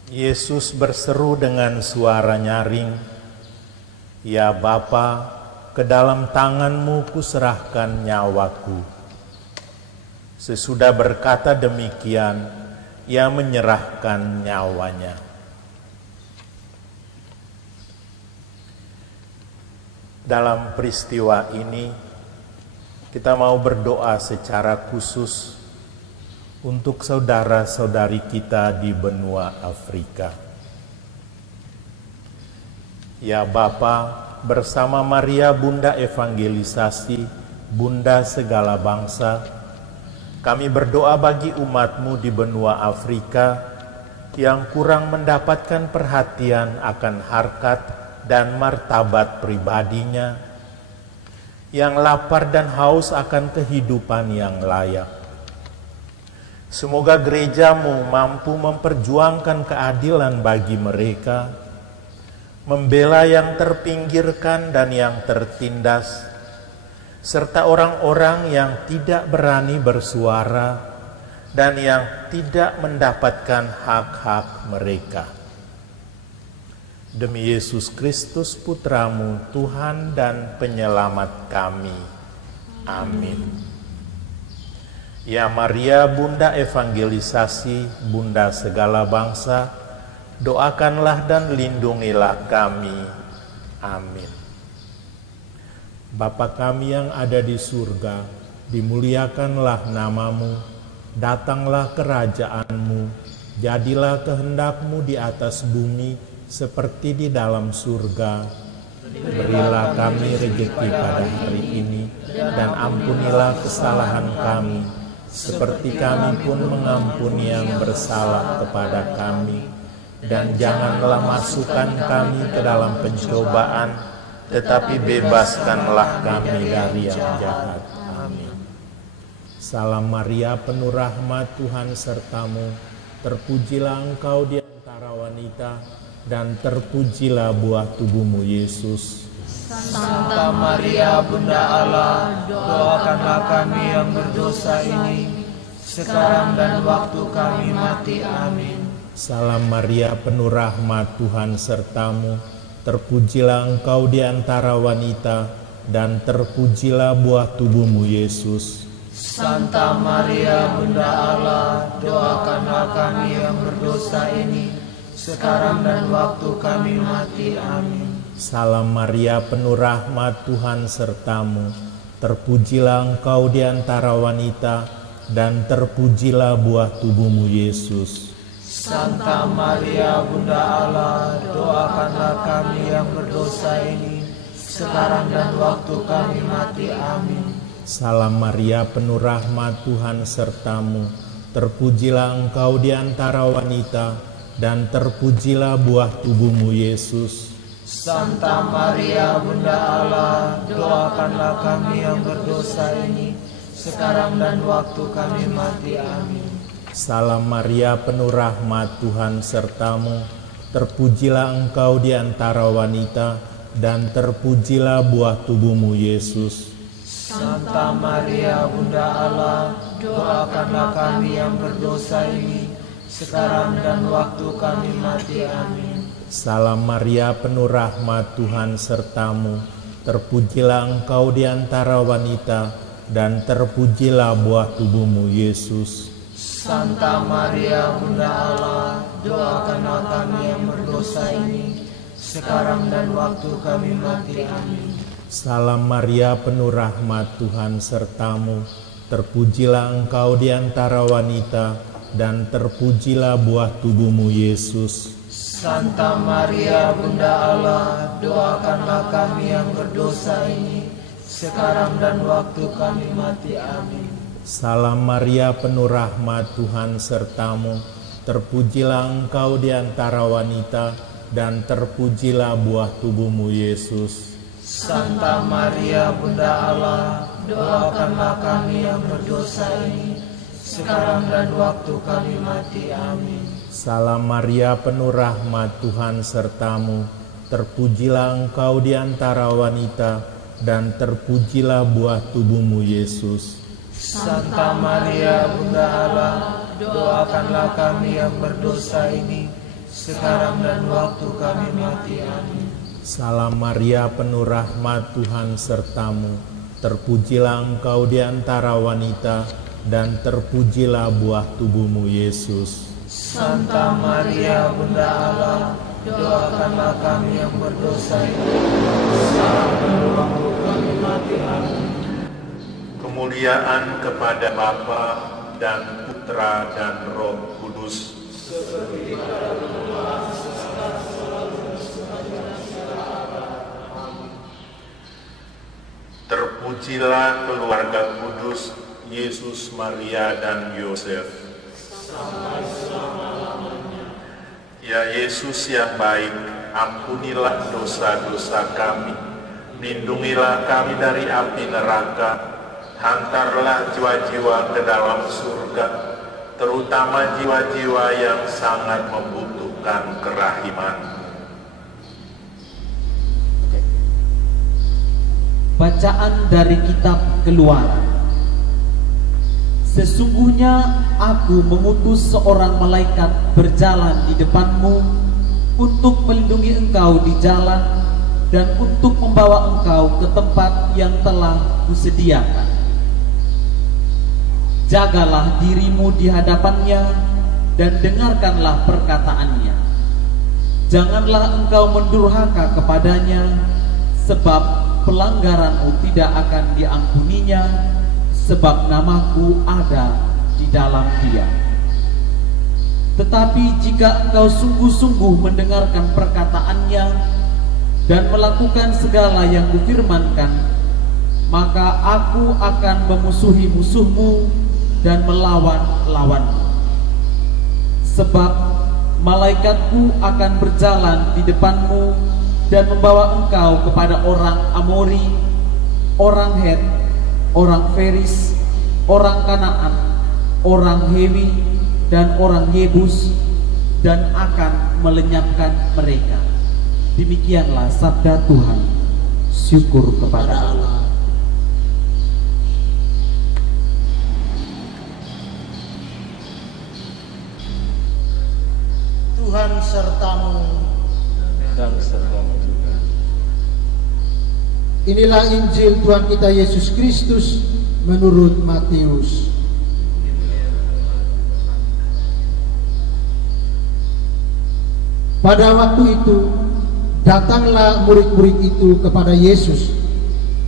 Yesus berseru dengan suara nyaring, "Ya Bapa, ke dalam tangan-Mu kuserahkan nyawaku." Sesudah berkata demikian, Ia menyerahkan nyawanya. Dalam peristiwa ini, kita mau berdoa secara khusus untuk saudara-saudari kita di benua Afrika. Ya Bapa, bersama Maria Bunda Evangelisasi, Bunda segala bangsa, kami berdoa bagi umat-Mu di benua Afrika yang kurang mendapatkan perhatian akan harkat dan martabat pribadinya, yang lapar dan haus akan kehidupan yang layak. Semoga gereja-Mu mampu memperjuangkan keadilan bagi mereka, membela yang terpinggirkan dan yang tertindas, serta orang-orang yang tidak berani bersuara dan yang tidak mendapatkan hak-hak mereka. Demi Yesus Kristus Putramu, Tuhan dan Penyelamat kami. Amin. Ya Maria, Bunda evangelisasi, Bunda segala bangsa, doakanlah dan lindungilah kami. Amin. Bapa kami yang ada di surga, dimuliakanlah namamu, datanglah kerajaanmu, jadilah kehendakmu di atas bumi seperti di dalam surga. Berilah kami rezeki pada hari ini, dan ampunilah kesalahan kami, seperti kami pun mengampuni yang bersalah kepada kami. Dan janganlah masukkan kami ke dalam pencobaan, tetapi bebaskanlah kami dari yang jahat. Amin. Salam Maria, penuh rahmat, Tuhan sertamu. Terpujilah engkau di antara wanita, dan terpujilah buah tubuhmu, Yesus. Santa Maria, Bunda Allah, doakanlah kami yang berdosa ini, sekarang dan waktu kami mati. Amin. Salam Maria, penuh rahmat, Tuhan sertamu. Terpujilah engkau di antara wanita, dan terpujilah buah tubuhmu, Yesus. Santa Maria, Bunda Allah, doakanlah kami yang berdosa ini, sekarang dan waktu kami mati. Amin. Salam Maria, penuh rahmat, Tuhan sertamu. Terpujilah engkau di antara wanita, dan terpujilah buah tubuhmu, Yesus. Santa Maria, Bunda Allah, doakanlah kami yang berdosa ini, sekarang dan waktu kami mati. Amin. Salam Maria, penuh rahmat, Tuhan sertamu. Terpujilah engkau di antara wanita, dan terpujilah buah tubuhmu, Yesus. Santa Maria, Bunda Allah, doakanlah kami yang berdosa ini, sekarang dan waktu kami mati. Amin. Salam Maria, penuh rahmat, Tuhan sertamu. Terpujilah engkau di antara wanita, dan terpujilah buah tubuhmu, Yesus. Santa Maria, Bunda Allah, doakanlah kami yang berdosa ini, sekarang dan waktu kami mati. Amin. Salam Maria, penuh rahmat, Tuhan sertamu. Terpujilah engkau di antara wanita, dan terpujilah buah tubuhmu, Yesus. Santa Maria, Bunda Allah, doakanlah kami yang berdosa ini, sekarang dan waktu kami mati. Amin. Salam Maria, penuh rahmat, Tuhan sertamu. Terpujilah engkau di antara wanita, dan terpujilah buah tubuhmu, Yesus. Santa Maria, Bunda Allah, doakanlah kami yang berdosa ini, sekarang dan waktu kami mati. Amin. Salam Maria, penuh rahmat, Tuhan sertamu. Terpujilah engkau di antara wanita, dan terpujilah buah tubuhmu, Yesus. Santa Maria, Bunda Allah, doakanlah kami yang berdosa ini, sekarang dan waktu kami mati. Amin. Salam Maria, penuh rahmat, Tuhan sertamu. Terpujilah engkau di antara wanita, dan terpujilah buah tubuhmu, Yesus. Santa Maria, Bunda Allah, doakanlah kami yang berdosa ini, sekarang dan waktu kami mati. Amin. Salam Maria, penuh rahmat, Tuhan sertamu. Terpujilah engkau di antara wanita, dan terpujilah buah tubuhmu, Yesus. Santa Maria, Bunda Allah, doakanlah kami yang berdosa ini, sekarang dan waktu kami mati. Amin. Kemuliaan kepada Bapa dan Putra dan Roh Kudus. Terpujilah keluarga kudus Yesus, Maria, dan Yosef. Ya Yesus yang baik, ampunilah dosa-dosa kami, lindungilah kami dari api neraka, hantarlah jiwa-jiwa ke dalam surga, terutama jiwa-jiwa yang sangat membutuhkan kerahiman. Bacaan dari kitab Keluaran. Sesungguhnya aku mengutus seorang malaikat berjalan di depanmu untuk melindungi engkau di jalan dan untuk membawa engkau ke tempat yang telah kusediakan. Jagalah dirimu di hadapannya dan dengarkanlah perkataannya. Janganlah engkau mendurhaka kepadanya, sebab pelanggaranmu tidak akan diampuninya, sebab namaku ada di dalam dia. Tetapi jika engkau sungguh-sungguh mendengarkan perkataannya dan melakukan segala yang kufirmankan, maka aku akan memusuhi musuhmu dan melawan lawanmu. Sebab malaikatku akan berjalan di depanmu dan membawa engkau kepada orang Amori, orang Het, orang Feris, orang Kanaan, orang Hewi, dan orang Yebus, dan akan melenyapkan mereka. Demikianlah sabda Tuhan. Syukur kepada Allah. Tuhan sertamu dan sertamu juga. Inilah Injil Tuhan kita Yesus Kristus menurut Matius. Pada waktu itu datanglah murid-murid itu kepada Yesus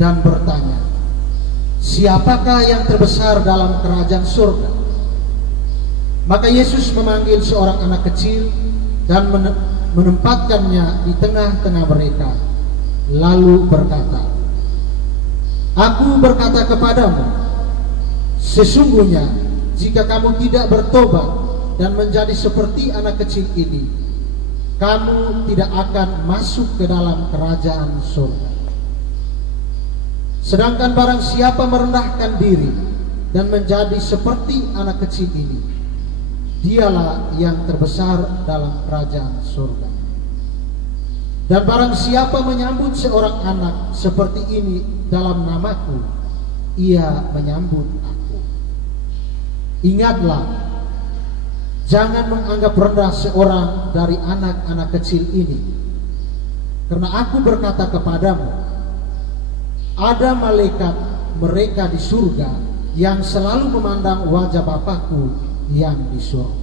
dan bertanya, "Siapakah yang terbesar dalam kerajaan surga?" Maka Yesus memanggil seorang anak kecil dan menempatkannya di tengah-tengah mereka, lalu berkata, "Aku berkata kepadamu, sesungguhnya jika kamu tidak bertobat dan menjadi seperti anak kecil ini, kamu tidak akan masuk ke dalam kerajaan surga. Sedangkan barang siapa merendahkan diri dan menjadi seperti anak kecil ini, dialah yang terbesar dalam kerajaan surga. Dan barang siapa menyambut seorang anak seperti ini dalam namaku, ia menyambut aku. Ingatlah, jangan menganggap rendah seorang dari anak-anak kecil ini. Karena aku berkata kepadamu, ada malaikat mereka di surga yang selalu memandang wajah Bapakku yang di surga."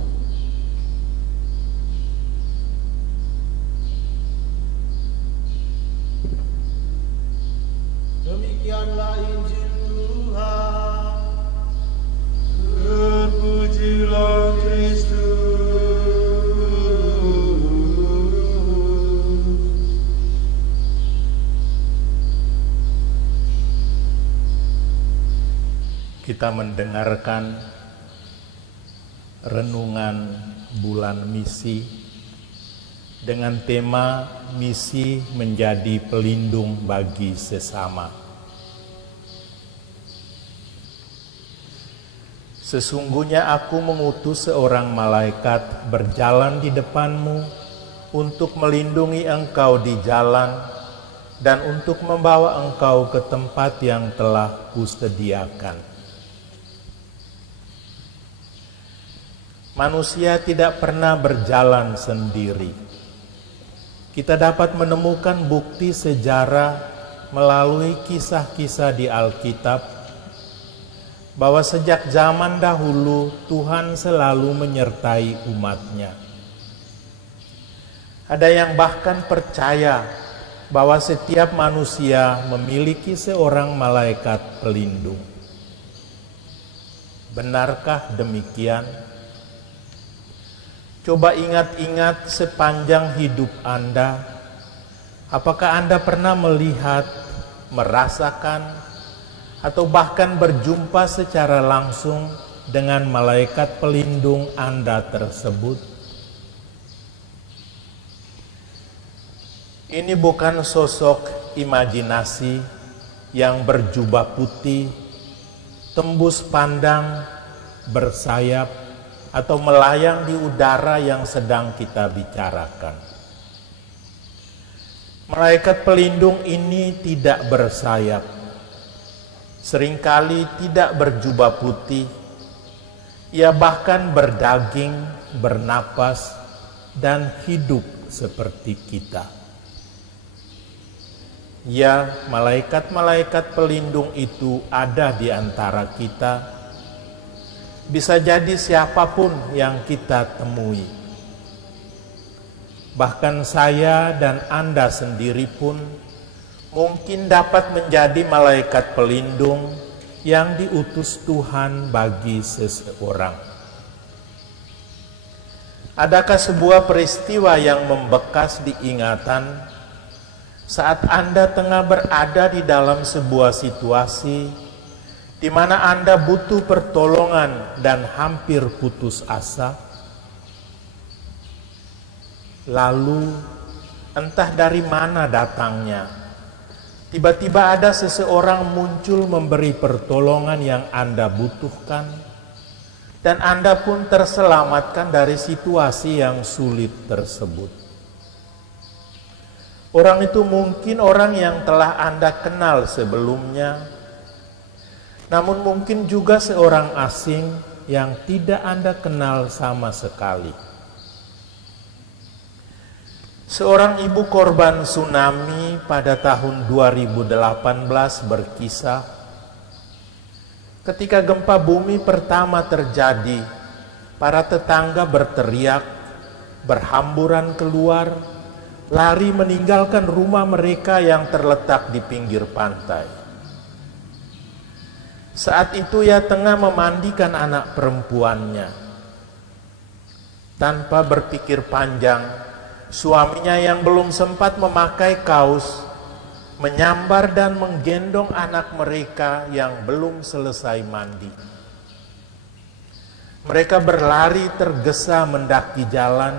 Demikianlah Injil Tuhan. Terpujilah Kristus. Kita mendengarkan renungan bulan misi dengan tema misi menjadi pelindung bagi sesama. Sesungguhnya aku mengutus seorang malaikat berjalan di depanmu untuk melindungi engkau di jalan dan untuk membawa engkau ke tempat yang telah kusediakan. Manusia tidak pernah berjalan sendiri. Kita dapat menemukan bukti sejarah melalui kisah-kisah di Alkitab bahwa sejak zaman dahulu Tuhan selalu menyertai umat-Nya. Ada yang bahkan percaya bahwa setiap manusia memiliki seorang malaikat pelindung. Benarkah demikian? Coba ingat-ingat sepanjang hidup Anda, apakah Anda pernah melihat, merasakan, atau bahkan berjumpa secara langsung dengan malaikat pelindung Anda tersebut? Ini bukan sosok imajinasi yang berjubah putih, tembus pandang, bersayap, atau melayang di udara yang sedang kita bicarakan. Malaikat pelindung ini tidak bersayap, seringkali tidak berjubah putih, ia bahkan berdaging, bernapas, dan hidup seperti kita. Ya, malaikat-malaikat pelindung itu ada di antara kita. Bisa jadi siapapun yang kita temui. Bahkan saya dan Anda sendiri pun mungkin dapat menjadi malaikat pelindung yang diutus Tuhan bagi seseorang. Adakah sebuah peristiwa yang membekas di ingatan saat Anda tengah berada di dalam sebuah situasi di mana Anda butuh pertolongan dan hampir putus asa? Lalu entah dari mana datangnya, tiba-tiba ada seseorang muncul memberi pertolongan yang Anda butuhkan, dan Anda pun terselamatkan dari situasi yang sulit tersebut. Orang itu mungkin orang yang telah Anda kenal sebelumnya, namun mungkin juga seorang asing yang tidak Anda kenal sama sekali. Seorang ibu korban tsunami pada tahun 2018 berkisah, ketika gempa bumi pertama terjadi, para tetangga berteriak, berhamburan keluar, lari meninggalkan rumah mereka yang terletak di pinggir pantai. Saat itu ia tengah memandikan anak perempuannya. Tanpa berpikir panjang, suaminya yang belum sempat memakai kaos menyambar dan menggendong anak mereka yang belum selesai mandi. Mereka berlari tergesa mendaki jalan,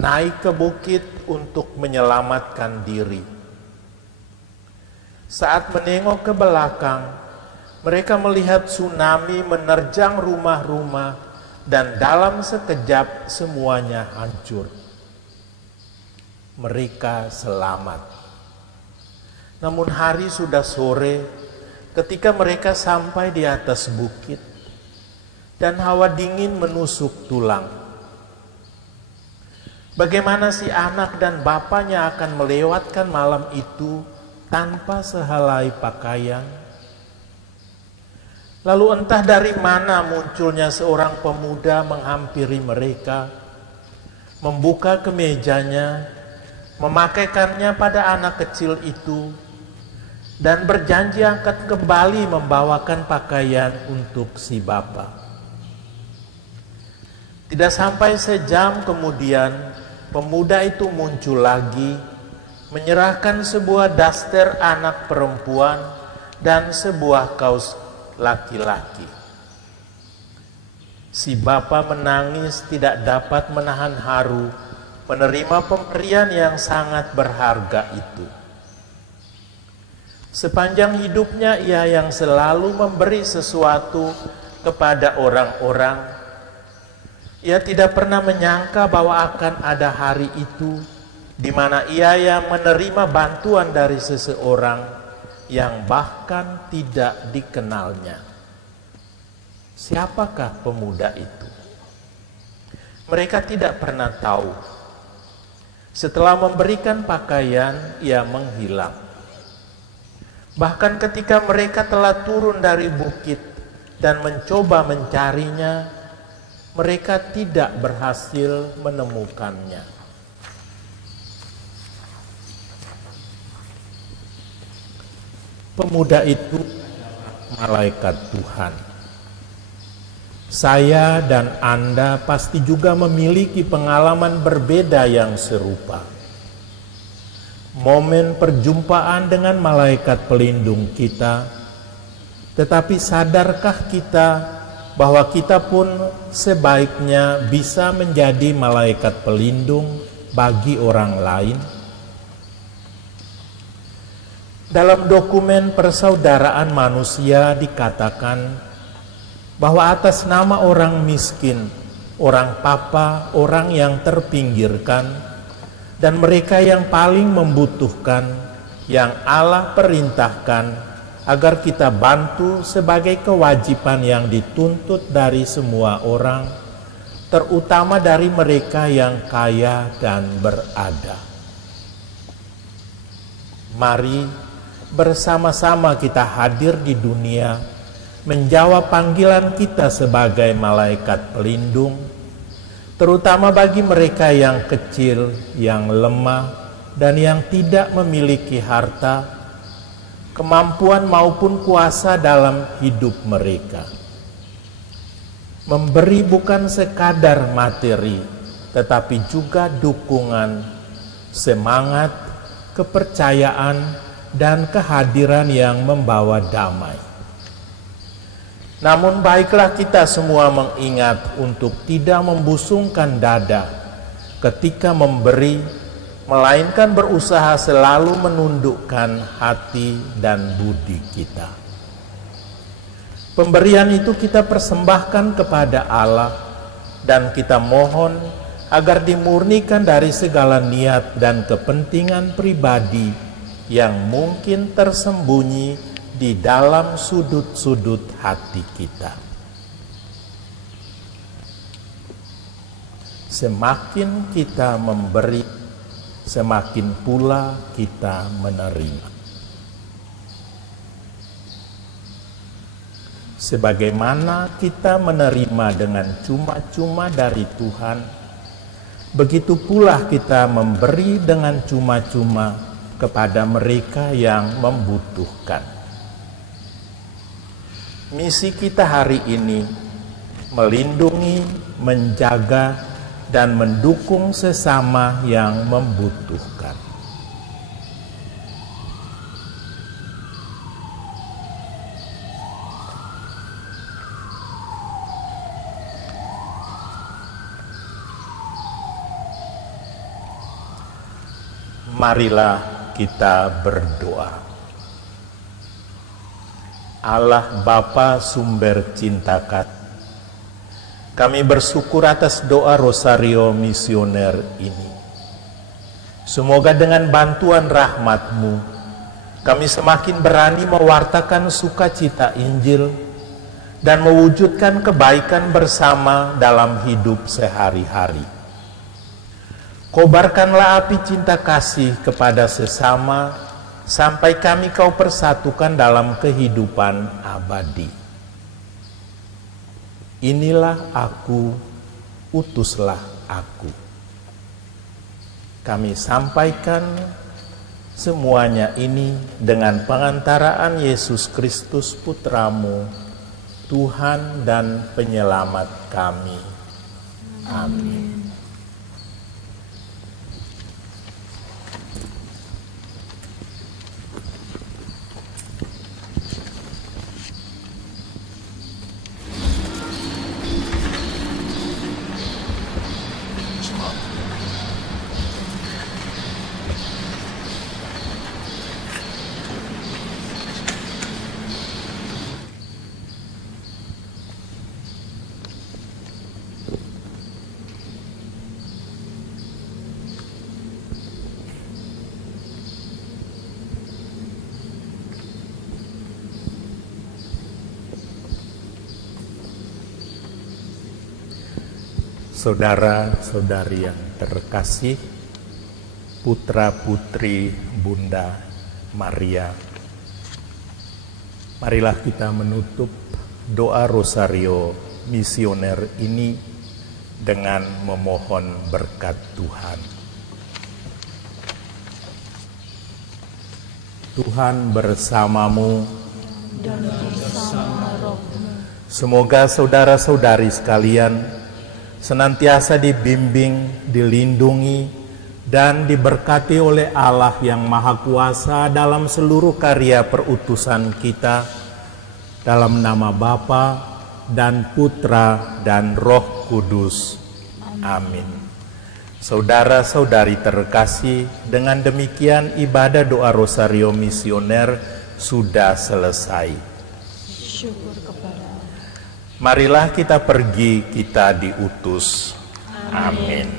naik ke bukit untuk menyelamatkan diri. Saat menengok ke belakang, mereka melihat tsunami menerjang rumah-rumah dan dalam sekejap semuanya hancur. Mereka selamat. Namun hari sudah sore ketika mereka sampai di atas bukit dan hawa dingin menusuk tulang. Bagaimana si anak dan bapaknya akan melewatkan malam itu tanpa sehelai pakaian? Lalu entah dari mana munculnya seorang pemuda menghampiri mereka, membuka kemejanya, memakaikannya pada anak kecil itu, dan berjanji akan kembali membawakan pakaian untuk si bapa. Tidak sampai sejam kemudian, pemuda itu muncul lagi, menyerahkan sebuah daster anak perempuan dan sebuah kaos laki-laki. Si bapa menangis tidak dapat menahan haru menerima pemberian yang sangat berharga itu. Sepanjang hidupnya ia yang selalu memberi sesuatu kepada orang-orang. Ia tidak pernah menyangka bahwa akan ada hari itu di mana ia yang menerima bantuan dari seseorang yang bahkan tidak dikenalnya. Siapakah pemuda itu? Mereka tidak pernah tahu. Setelah memberikan pakaian, ia menghilang. Bahkan ketika mereka telah turun dari bukit dan mencoba mencarinya, mereka tidak berhasil menemukannya. Pemuda itu malaikat Tuhan. Saya dan Anda pasti juga memiliki pengalaman berbeda yang serupa. Momen perjumpaan dengan malaikat pelindung kita, tetapi sadarkah kita bahwa kita pun sebaiknya bisa menjadi malaikat pelindung bagi orang lain? Dalam dokumen persaudaraan manusia dikatakan bahwa atas nama orang miskin, orang papa, orang yang terpinggirkan, dan mereka yang paling membutuhkan, yang Allah perintahkan agar kita bantu sebagai kewajiban yang dituntut dari semua orang, terutama dari mereka yang kaya dan berada. Mari bersama-sama kita hadir di dunia, menjawab panggilan kita sebagai malaikat pelindung, terutama bagi mereka yang kecil, yang lemah, dan yang tidak memiliki harta, kemampuan maupun kuasa dalam hidup mereka. Memberi bukan sekadar materi, tetapi juga dukungan, semangat, kepercayaan, dan kehadiran yang membawa damai. Namun baiklah kita semua mengingat untuk tidak membusungkan dada ketika memberi, melainkan berusaha selalu menundukkan hati dan budi kita. Pemberian itu kita persembahkan kepada Allah, dan kita mohon agar dimurnikan dari segala niat dan kepentingan pribadi yang mungkin tersembunyi di dalam sudut-sudut hati kita. Semakin kita memberi, semakin pula kita menerima. Sebagaimana kita menerima dengan cuma-cuma dari Tuhan, begitu pula kita memberi dengan cuma-cuma kepada mereka yang membutuhkan. Misi kita hari ini melindungi, menjaga, dan mendukung sesama yang membutuhkan. Marilah kita berdoa. Allah Bapa sumber cinta kasih, kami bersyukur atas doa Rosario Misioner ini. Semoga dengan bantuan rahmat-Mu, kami semakin berani mewartakan sukacita Injil dan mewujudkan kebaikan bersama dalam hidup sehari-hari. Kobarkanlah api cinta kasih kepada sesama, sampai kami Kau persatukan dalam kehidupan abadi. Inilah aku, utuslah aku. Kami sampaikan semuanya ini dengan pengantaraan Yesus Kristus Putra-Mu, Tuhan dan Penyelamat kami. Amin. Saudara-saudari yang terkasih, putra-putri Bunda Maria, marilah kita menutup doa Rosario Misioner ini dengan memohon berkat Tuhan. Tuhan bersamamu dan bersama rohmu. Semoga saudara-saudari sekalian senantiasa dibimbing, dilindungi, dan diberkati oleh Allah yang Maha Kuasa dalam seluruh karya perutusan kita, dalam nama Bapa dan Putra dan Roh Kudus. Amin. Saudara-saudari terkasih, dengan demikian ibadah doa Rosario Misioner sudah selesai. Syukur kepada Allah. Marilah kita pergi, kita diutus. Amin.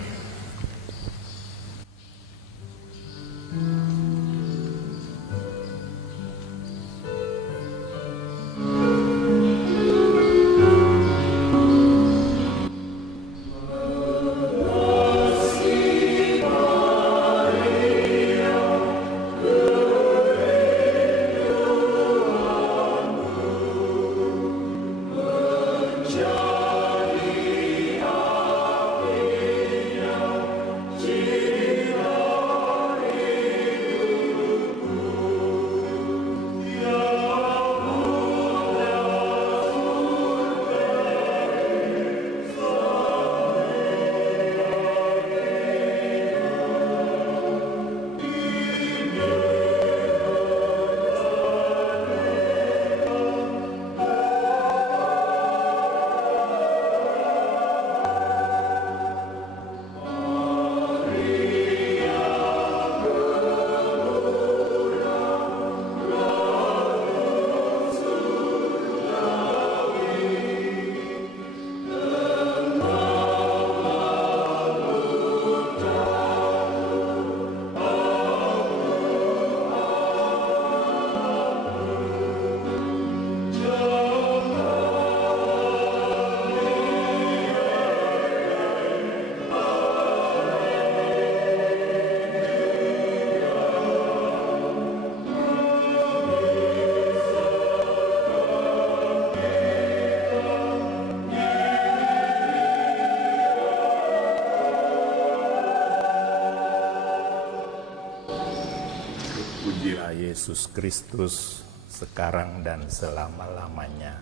Yesus Kristus, sekarang dan selama-lamanya.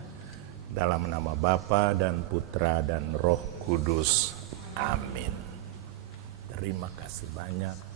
Dalam nama Bapa dan Putra dan Roh Kudus. Amin. Terima kasih banyak.